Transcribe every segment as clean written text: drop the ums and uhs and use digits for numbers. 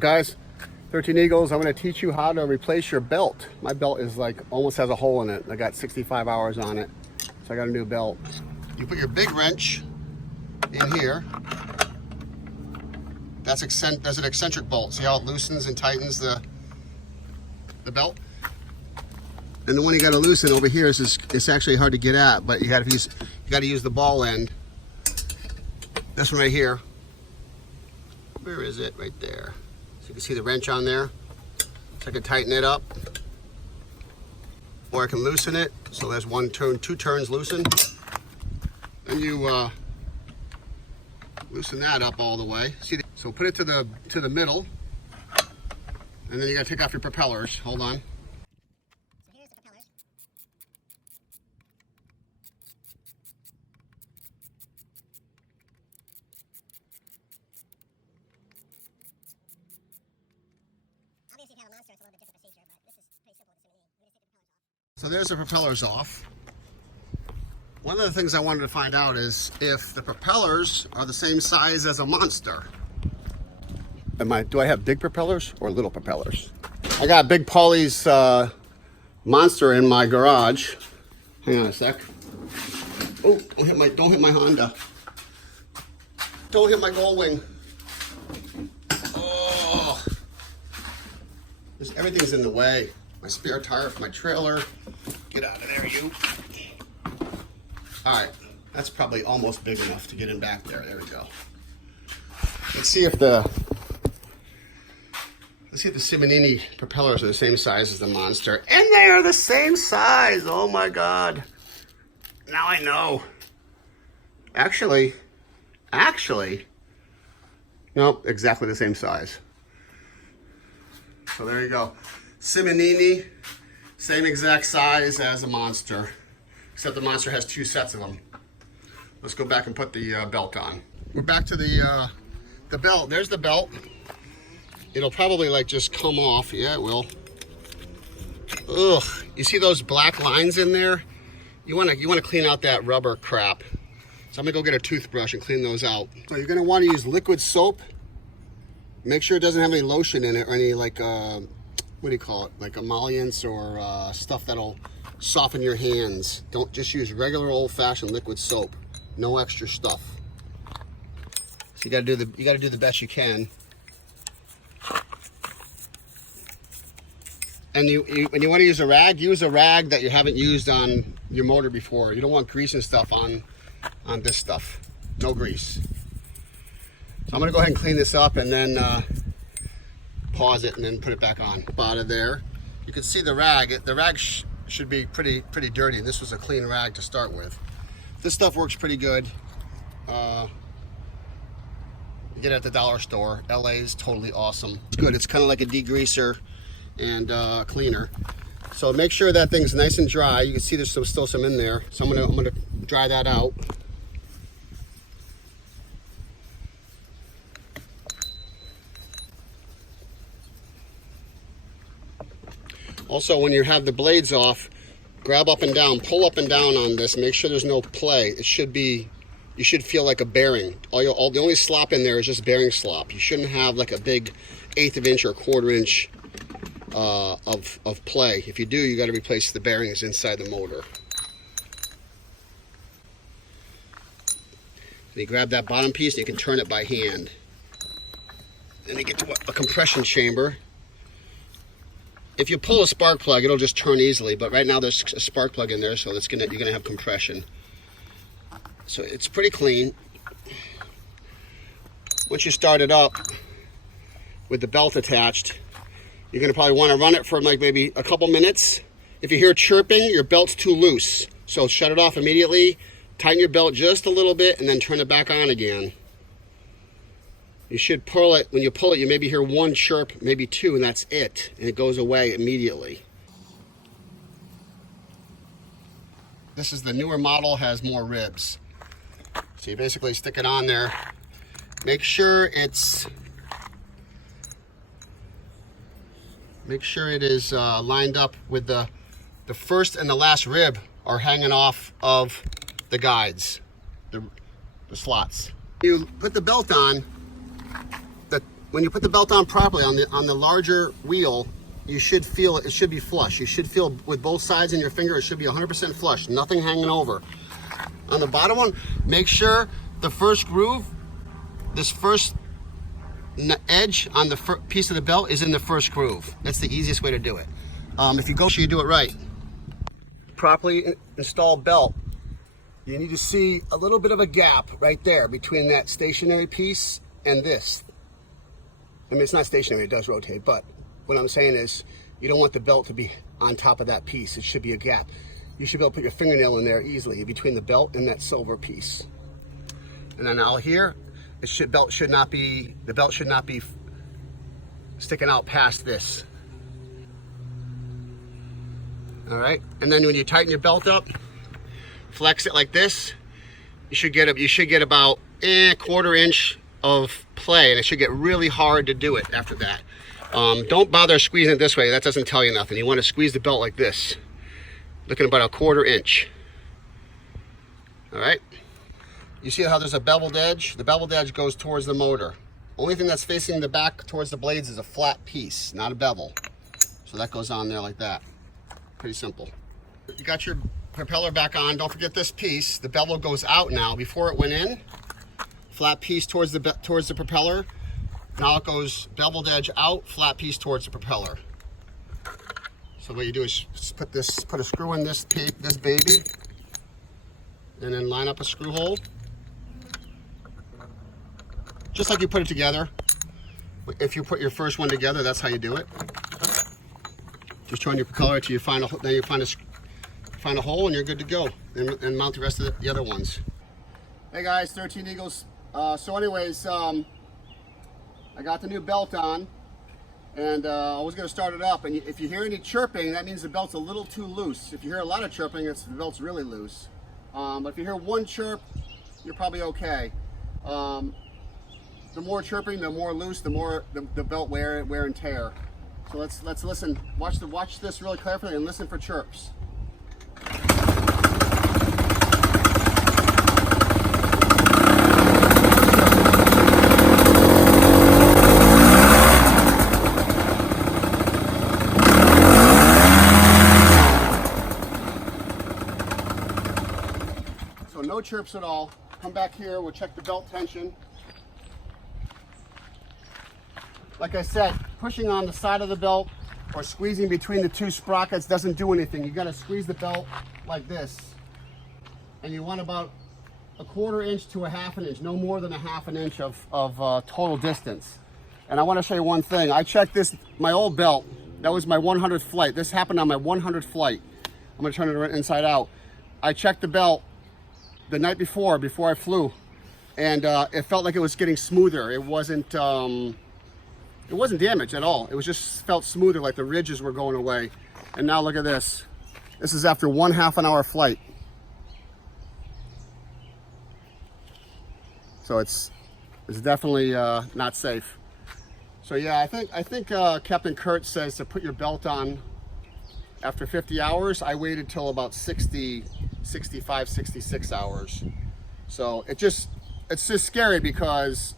up, guys? 13 Eagles. I'm going to teach you how to replace your belt. My belt is like almost has a hole in it. I got 65 hours on it, so I got a new belt. You put your big wrench in here. That's an eccentric bolt. See how it loosens and tightens the belt? And the one you got to loosen over here is it's actually hard to get at, but you got to use the ball end. This one right here. Where is it? Right there. So you can see the wrench on there. So I can tighten it up, or I can loosen it. So there's one turn, two turns loosen. Then you loosen that up all the way. See, so put it to the middle, and then you got to take off your propellers. Hold on. So here's the propellers. Obviously, if you have a monster, it's a little bit different procedure, but this is pretty simple with the Simonini. We just take the propellers off. So there's the propellers off. One of the things I wanted to find out is if the propellers are the same size as a monster. Do I have big propellers or little propellers? I got Big Paulie's monster in my garage. Hang on a sec. Oh, don't hit my Honda. Don't hit my Gullwing. Oh, everything's in the way. My spare tire for my trailer. Get out of there, you. All right, that's probably almost big enough to get in back there. There we go. Let's see if the Simonini propellers are the same size as the monster. And they are the same size. Oh my God. Now I know. Actually, nope, exactly the same size. So there you go. Simonini, same exact size as a monster, except the monster has two sets of them. Let's go back and put the belt on. We're back to the belt. There's the belt. It'll probably like just come off. Yeah, it will. Ugh, you see those black lines in there? You want to clean out that rubber crap. So I'm gonna go get a toothbrush and clean those out. So you're gonna want to use liquid soap. Make sure it doesn't have any lotion in it or any like what do you call it? Like emollients or stuff that'll soften your hands. Don't just use regular old-fashioned liquid soap. No extra stuff. So you gotta do the best you can. And when you want to use a rag that you haven't used on your motor before. You don't want grease and stuff on this stuff. No grease. So I'm gonna go ahead and clean this up and then pause it and then put it back on. Out of there, you can see the rag. The rag should be pretty dirty. This was a clean rag to start with. This stuff works pretty good. You get it at the dollar store. LA's totally awesome. It's good. It's kind of like a degreaser and cleaner. So make sure that thing's nice and dry. You can see there's still some in there. So I'm gonna dry that out. Also, when you have the blades off, grab up and down, pull up and down on this. Make sure there's no play. It should be, you should feel like a bearing. The only slop in there is just bearing slop. You shouldn't have like a big 1/8 of an inch or 1/4 inch of play. If you do, you got to replace the bearings inside the motor. And you grab that bottom piece and you can turn it by hand. Then you get to a compression chamber. If you pull a spark plug, it'll just turn easily, but right now there's a spark plug in there, so you're gonna have compression. So it's pretty clean. Once you start it up with the belt attached, you're gonna probably wanna run it for like maybe a couple minutes. If you hear chirping, your belt's too loose. So shut it off immediately, tighten your belt just a little bit, and then turn it back on again. You should pull it. When you pull it, you maybe hear one chirp, maybe two, and that's it. And it goes away immediately. This is the newer model, has more ribs. So you basically stick it on there. Make sure it is lined up with the first and the last rib are hanging off of the guides, the slots. You put the belt on, when you put the belt on properly on the larger wheel, you should feel it should be flush. You should feel with both sides in your finger, it should be 100% flush, nothing hanging over. On the bottom one, make sure the first groove, this first edge on the piece of the belt is in the first groove. That's the easiest way to do it. If you go, you do it right. Properly installed belt, you need to see a little bit of a gap right there between that stationary piece and this. I mean, it's not stationary, it does rotate, but what I'm saying is you don't want the belt to be on top of that piece. It should be a gap. You should be able to put your fingernail in there easily between the belt and that silver piece. And then out here, the belt should not be sticking out past this. All right, and then when you tighten your belt up, flex it like this, you should get about a quarter inch of play, and it should get really hard to do it after that. Don't bother squeezing it this way. That doesn't tell you nothing. You want to squeeze the belt like this, looking about a quarter inch. All right. You see how there's a beveled edge? The beveled edge goes towards the motor. Only thing that's facing the back towards the blades is a flat piece, not a bevel. So that goes on there like that. Pretty simple. You got your propeller back on. Don't forget this piece. The bevel goes out now. Before it went in, flat piece towards the propeller. Now it goes beveled edge out, flat piece towards the propeller. So what you do is put a screw in this baby, and then line up a screw hole. Just like you put it together. If you put your first one together, that's how you do it. Just turn your propeller until you find a hole, and you're good to go. And mount the rest of the other ones. Hey guys, 13 Eagles. So anyways, I got the new belt on, and I was going to start it up. And if you hear any chirping, that means the belt's a little too loose. If you hear a lot of chirping, the belt's really loose. But if you hear one chirp, you're probably okay. The more chirping, the more loose, the more the belt wear and tear. So let's listen. Watch this really carefully and listen for chirps. So no chirps at all. Come back here, we'll check the belt tension. Like I said, pushing on the side of the belt or squeezing between the two sprockets doesn't do anything. You gotta squeeze the belt like this. And you want about a quarter inch to a half an inch, no more than a half an inch of total distance. And I wanna show you one thing. I checked this, my old belt, that was my 100th flight. This happened on my 100th flight. I'm gonna turn it inside out. I checked the belt the night before I flew, and it felt like it was getting smoother. It wasn't damaged at all. It was just felt smoother, like the ridges were going away. And now look at this. This is after 1/2 an hour flight. So it's definitely not safe. So yeah, I think Captain Kurt says to put your belt on after 50 hours. I waited till about 60, 65, 66 hours. So it's just scary because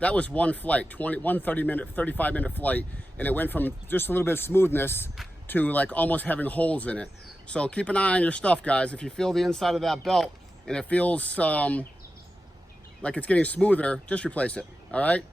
that was one flight, 35-minute flight, and it went from just a little bit of smoothness to like almost having holes in it. So keep an eye on your stuff, guys. If you feel the inside of that belt and it feels like it's getting smoother, just replace it, all right?